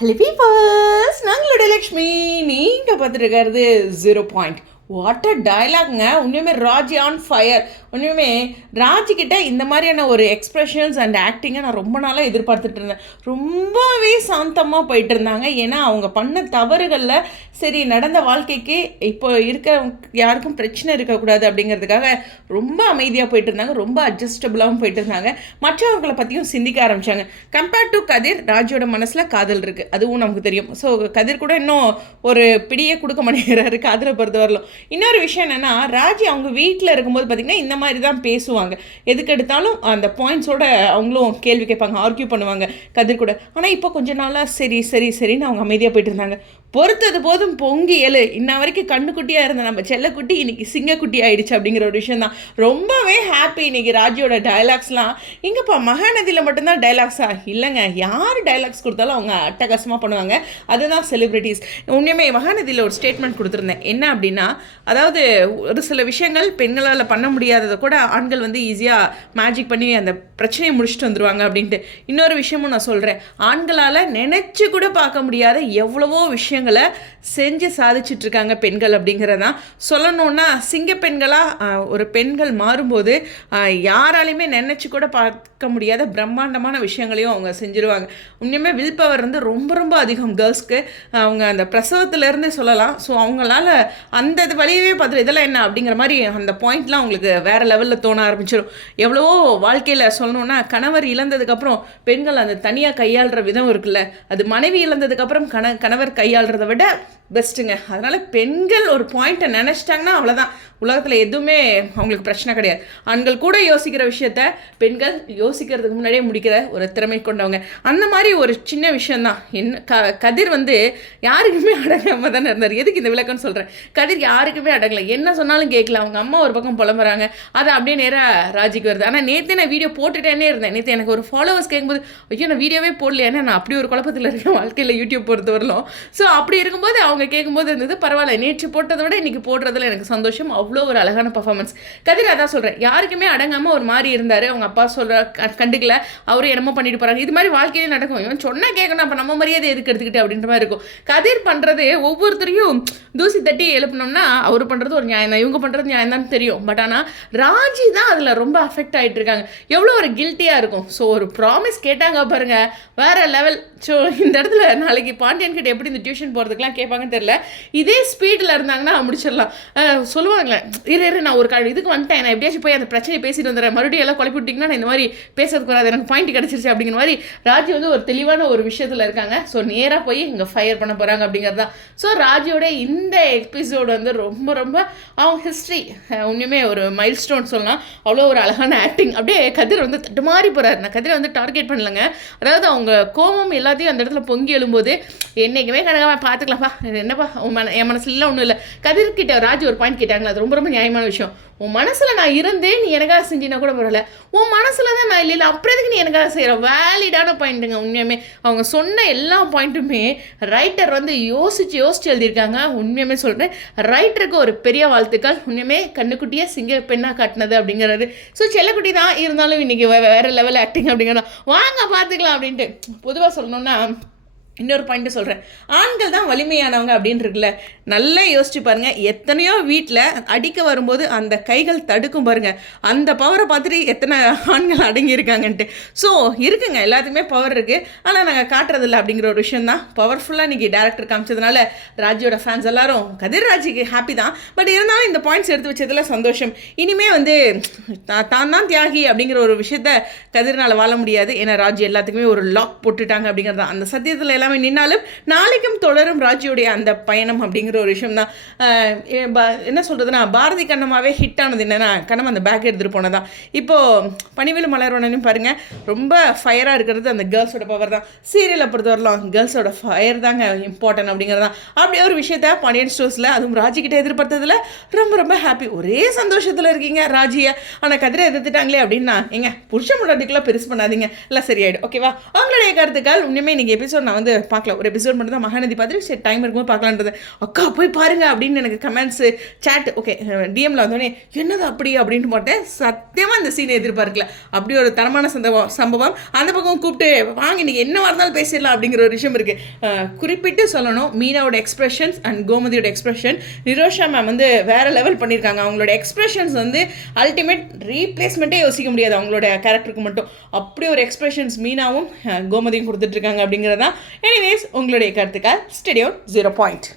Hello peepers, நாங்களோட Lakshmi. நீங்கள் பார்த்துட்டு இருக்கிறது 0 பாயிண்ட். What a டயலாக்ங்க. உண்மையுமே ராஜி ஆன் ஃபயர். உண்மையுமே ராஜிக்கிட்ட இந்த மாதிரியான ஒரு எக்ஸ்ப்ரெஷன்ஸ் அண்ட் ஆக்டிங்கை நான் ரொம்ப நாளாக எதிர்பார்த்துட்டு இருந்தேன். ரொம்பவே சாந்தமாக போயிட்டு இருந்தாங்க. ஏன்னா அவங்க பண்ண தவறுகளில் சரி நடந்த வாழ்க்கைக்கு இப்போ இருக்க யாருக்கும் பிரச்சனை இருக்கக்கூடாது அப்படிங்கிறதுக்காக ரொம்ப அமைதியாக போயிட்டு இருந்தாங்க. ரொம்ப அட்ஜஸ்டபுளாகவும் போயிட்டு இருந்தாங்க. மற்றவர்களை பற்றியும் சிந்திக்க ஆரம்பித்தாங்க. கம்பேர்ட் டு கதிர், ராஜியோட மனசில் காதல் இருக்குது, அதுவும் நமக்கு தெரியும். ஸோ கதிர் கூட இன்னும் ஒரு பிடியே கொடுக்க மாட்டேங்கிறாரு காதலை பொறுத்த வரலும். இன்னொரு விஷயம் என்னென்னா, ராஜி அவங்க வீட்டில் இருக்கும்போது பார்த்திங்கன்னா இந்த மாதிரி தான் பேசுவாங்க. எதுக்கு எடுத்தாலும் அந்த பாயிண்ட்ஸோட அவங்களும் கேள்வி கேட்பாங்க, ஆர்கியூ பண்ணுவாங்க கதிர் கூட. ஆனால் இப்போ கொஞ்ச நாளாக சரி சரி சரின்னு அவங்க அமைதியாக போயிட்டு இருந்தாங்க. பொறுத்தது போதும் பொங்கி எழு, இன்ன வரைக்கும் கண்ணுக்குட்டியாக இருந்த நம்ம செல்லக்குட்டி இன்னைக்கு சிங்கக்குட்டி ஆயிடுச்சு அப்படிங்கிற ஒரு விஷயம் தான். ரொம்பவே ஹாப்பி. இன்னைக்கு ராஜியோட டைலாக்ஸ்லாம் எங்கப்பா மகாநதியில் மட்டும்தான் டைலாக்ஸா? இல்லைங்க, யார் டைலாக்ஸ் கொடுத்தாலும் அவங்க அட்டகாசமாக பண்ணுவாங்க. அதுதான் செலிப்ரிட்டிஸ். உண்மையுமே மகாநதியில் ஒரு ஸ்டேட்மெண்ட் கொடுத்துருந்தேன். என்ன அப்படின்னா, அதாவது ஒரு சில விஷயங்கள் பெண்களால் பண்ண முடியாததை கூட ஆண்கள் வந்து ஈஸியாக மேஜிக் பண்ணி அந்த பிரச்சனையை முடிச்சுட்டு வந்துடுவாங்க அப்படின்ட்டு. இன்னொரு விஷயமும் நான் சொல்கிறேன், ஆண்களால் நினச்சி கூட பார்க்க முடியாத எவ்வளவோ விஷயங்களை செஞ்சு சாதிச்சிட்ருக்காங்க பெண்கள் அப்படிங்கிறதான் சொல்லணுன்னா. சிங்க பெண்களாக ஒரு பெண்கள் மாறும்போது யாராலையுமே நினச்சி கூட பார்க்க முடியாத பிரம்மாண்டமான விஷயங்களையும் அவங்க செஞ்சுருவாங்க. உண்மையுமே வில் பவர் வந்து ரொம்ப ரொம்ப அதிகம் கேர்ள்ஸ்க்கு. அவங்க அந்த பிரசவத்திலேருந்து சொல்லலாம். ஸோ அவங்களால அந்த இது வழியவே பார்த்துட்டு இதெல்லாம் என்ன அப்படிங்கிற மாதிரி அந்த பாயிண்ட்லாம் அவங்களுக்கு வேறு லெவலில் தோண ஆரம்பிச்சிடும். எவ்வளவோ வாழ்க்கையில் சொல்லணுன்னா, கணவர் இழந்ததுக்கப்புறம் பெண்கள் அந்த தனியாக கையாளுற விதம் இருக்குல்ல, அது மனைவி இழந்ததுக்கப்புறம் கணவர் கையாளுறதை விட பெஸ்ட்டுங்க. அதனால் பெண்கள் ஒரு பாயிண்ட்டை நினச்சிட்டாங்கன்னா அவ்வளோதான், உலகத்தில் எதுவுமே அவங்களுக்கு பிரச்சனை கிடையாது. ஆண்கள் கூட யோசிக்கிற விஷயத்த பெண்கள் யோசிக்கிறதுக்கு முன்னாடியே முடிக்கிற ஒரு திறமை கொண்டவங்க. அந்த மாதிரி ஒரு சின்ன விஷயந்தான். கதிர் வந்து யாருக்குமே அடங்காமல் தானே இருந்தார். எதுக்கு இந்த விளக்கம்னு சொல்கிறேன், கதிர் யாருக்குமே அடங்கலை. என்ன சொன்னாலும் கேட்கல. அவங்க அம்மா ஒரு பக்கம் புலம்புறாங்க, அது அப்படியே நேராக ராஜிக்கு வருது. ஆனால் நேற்று நான் வீடியோ போட்டுட்டேனே இருந்தேன். நேற்று எனக்கு ஒரு ஃபாலோவர்ஸ் கேட்கும்போது, ஐயோ நான் வீடியோவே போடல, ஏன்னா நான் அப்படி ஒரு குழப்பத்தில் இருக்கேன் வாழ்க்கையில் யூடியூப் பொறுத்த வரலும். ஸோ அப்படி இருக்கும்போது அவங்க கேட்கும்போது இருந்தது பரவாயில்ல, நேற்று போட்டதை விட இன்றைக்கி போடுறதுல எனக்கு சந்தோஷம். அவ்வளோ ஒரு அழகான பர்ஃபார்மன்ஸ். கதிர் அதான் சொல்கிறேன், யாருக்குமே அடங்காமல் ஒரு மாதிரி இருந்தார். அவங்க அப்பா சொல்கிற கண்டுக்கல, அவரும் என்னமோ பண்ணிட்டு போகிறாங்க. இது மாதிரி வாழ்க்கையிலே நடக்கும். இவன் சொன்னால் கேட்கணும், அப்போ நம்ம மரியாதை எதுக்கு எடுத்துக்கிட்டு அப்படின்ற மாதிரி இருக்கும். கதிர் பண்ணுறது ஒவ்வொருத்தரையும் தூசி தட்டி எழுப்பினோம்னா அவர் பண்ணுறது ஒரு நியாயம் தான், இவங்க பண்ணுறது நியாயம் தான் தெரியும். பட் ஆனால் ராஜி தான் அதில் ரொம்ப அஃபெக்ட் ஆகிட்டு இருக்காங்க. எவ்வளோ ஒரு கில்ட்டியாக இருக்கும். ஸோ ஒரு ப்ராமிஸ் கேட்டாங்க பாருங்கள், வேறு லெவல். ஸோ இந்த இடத்துல நாளைக்கு பாண்டியன் கிட்ட எப்படி இந்த டியூஷன் போகிறதுக்குலாம் கேட்பாங்கன்னு தெரியல. இதே ஸ்பீடில் இருந்தாங்கன்னா முடிச்சிடலாம். சொல்லுவாங்களே, இரு நான் ஒரு இதுக்கு வந்துட்டேன், நான் எப்படியாச்சும் போய் அந்த பிரச்சனையை பேசிட்டு வந்துடுறேன், மறுபடியும் எல்லாம் குழப்பி விட்டிங்கன்னா நான் இந்த மாதிரி பேசுறதுக்கு வராது, எனக்கு பாயிண்ட் கிடச்சிருச்சு அப்படிங்கிற மாதிரி ராஜி வந்து ஒரு தெளிவான ஒரு விஷயத்தில் இருக்காங்க. ஸோ நேராக போய் இங்கே ஃபயர் பண்ண போகிறாங்க அப்படிங்கிறது தான். ஸோ ராஜியோட இந்த எபிசோடு வந்து ரொம்ப ரொம்ப அவங்க ஹிஸ்ட்ரி உண்மையுமே ஒரு மைல் ஸ்டோன் சொல்லலாம். அவ்வளோ ஒரு அழகான ஆக்டிங். அப்படியே கதிர் வந்து தட்டுமாறி போகிறார். நான் கதிரை வந்து டார்கெட் பண்ணலைங்க. அதாவது அவங்க கோபம் எல்லாத்தையும் அந்த இடத்துல பொங்கி எழும்போது, என்றைக்குமே கணக்காக பார்த்துக்கலாம்ப்பா, என்னப்பா என் மனசுலாம் ஒன்றும் இல்லை. கதிர்கிட்ட ராஜி ஒரு பாயிண்ட் கேட்டாங்களா, அது ரொம்ப ரொம்ப நியாயமான விஷயம். உன் மனசில் நான் இருந்தேன், நீ எனக்காக செஞ்சினா கூட பரவாயில்ல, உன் மனசில் தான் நான் இல்லை, அப்புறத்துக்கு நீ எனக்காக செய்கிற வேலிடான பாயிண்ட்டுங்க. உண்மையுமே அவங்க சொன்ன எல்லா பாயிண்ட்டுமே ரைட்டர் வந்து யோசித்து எழுதியிருக்காங்க. உண்மையுமே சொல்கிறேன், ரைட்டருக்கு ஒரு பெரிய வாழ்த்துக்கள். உண்மையுமே கண்ணுக்குட்டியே சிங்க பெண்ணாக காட்டினது அப்படிங்கிறது. ஸோ செல்லக்குட்டி தான் இருந்தாலும் இன்றைக்கி வேறு லெவல் ஆக்டிங் அப்படிங்கிறதா, வாங்க பார்த்துக்கலாம் அப்படின்ட்டு. பொதுவாக சொல்லணுன்னா இன்னொரு பாயிண்ட்டு சொல்கிறேன், ஆண்கள் தான் வலிமையானவங்க அப்படின்னு இருக்குல்ல, நல்லா யோசிச்சு பாருங்கள். எத்தனையோ வீட்டில் அடிக்க வரும்போது அந்த கைகள் தடுக்கும் பாருங்கள், அந்த பவரை பார்த்துட்டு எத்தனை ஆண்கள் அடங்கியிருக்காங்கன்ட்டு. ஸோ இருக்குங்க, எல்லாத்துக்குமே பவர் இருக்குது, ஆனால் நாங்கள் காட்டுறதில்ல அப்படிங்கிற ஒரு விஷயம் தான் பவர்ஃபுல்லாக இன்றைக்கி டேரக்டர் காமிச்சதுனால ராஜியோட ஃபேன்ஸ் எல்லாரும் கதிர் ராஜிக்கு ஹாப்பி தான். பட் இருந்தாலும் இந்த பாயிண்ட்ஸ் எடுத்து வச்சதில் சந்தோஷம். இனிமேல் வந்து தான் தான் தியாகி அப்படிங்கிற ஒரு விஷயத்த கதிர்னால் வாழ முடியாது. ஏன்னா ராஜி எல்லாத்துக்குமே ஒரு லாக் போட்டுட்டாங்க அப்படிங்கிறது தான். அந்த சத்தியத்தில் எல்லாம் நின்னாலும் நாளைக்கும் தொடரும் ராஜியோடைய அந்த பயணம் அப்படிங்கிற ஒரு விஷயம் தான். என்ன சொல்கிறதுனா, பாரதி கண்ணமாவே ஹிட் ஆனது என்னன்னா, கண்ணம் அந்த பேக் எடுத்துகிட்டு போனதான். இப்போது பனிவேலு மலர்வனனையும் பாருங்கள், ரொம்ப ஃபயராக இருக்கிறது அந்த கேர்ள்ஸோட பவர் தான். சீரியலை பொறுத்த வரலாம் கேர்ள்ஸோட ஃபயர் தாங்க இம்பார்ட்டன்ட் அப்படிங்கிறதான். அப்படியே ஒரு விஷயத்த பாண்டியன் ஸ்டோர்ஸில் அதுவும் ராஜிக்கிட்ட எதிர்பார்த்ததில் ரொம்ப ரொம்ப ஹாப்பி. ஒரே சந்தோஷத்தில் இருக்கீங்க ராஜியை. ஆனால் கதிரை எதிர்த்துட்டாங்களே அப்படின்னா, எங்க புருஷ முன்னாடிக்குள்ளே பெருசு பண்ணாதீங்க, எல்லாம் சரியாயிடும். ஓகேவா? அவங்களுடைய கருத்துக்கள் உண்மையுமே இன்றைக்கி எபிசோட் நான் வந்து பார்க்கல, ஒரு எபிசோட் மட்டும் தான் மகாநதி பார்த்துட்டு சரி டைம் இருக்கும்போது பார்க்கலான்றது. அக்கா போய் பாருங்க அப்படின்னு எனக்கு கமெண்ட்ஸு சேட் ஓகே டிஎம்ல வந்தோடனே என்னது அப்படி அப்படின்ட்டு போட்டேன். சத்தியமாக இந்த சீனை எதிர்பார்க்கல. அப்படி ஒரு தரமான சம்பவம். அந்த பக்கம் கூப்பிட்டு வாங்க இன்னைக்கு என்ன இருந்தாலும் பேசிடலாம் அப்படிங்கிற ஒரு விஷயம் இருக்குது. குறிப்பிட்டு சொல்லணும், மீனாவோட எக்ஸ்பிரஷன்ஸ் அண்ட் கோமதியோட எக்ஸ்பிரஷன், நிரோஷா மேம் வந்து வேறு லெவல் பண்ணியிருக்காங்க. அவங்களோட எக்ஸ்பிரஷன்ஸ் வந்து அல்டிமேட் ரீப்ளேஸ்மெண்ட்டே யோசிக்க முடியாது அவங்களோட கேரக்டருக்கு மட்டும். அப்படி ஒரு எக்ஸ்பிரஷன்ஸ் மீனாவும் கோமதியும் கொடுத்துட்ருக்காங்க அப்படிங்கிறதான். எனிவேஸ் உங்களுடைய கருத்துக்கள் ஸ்டுடியோ 0 பாயிண்ட்.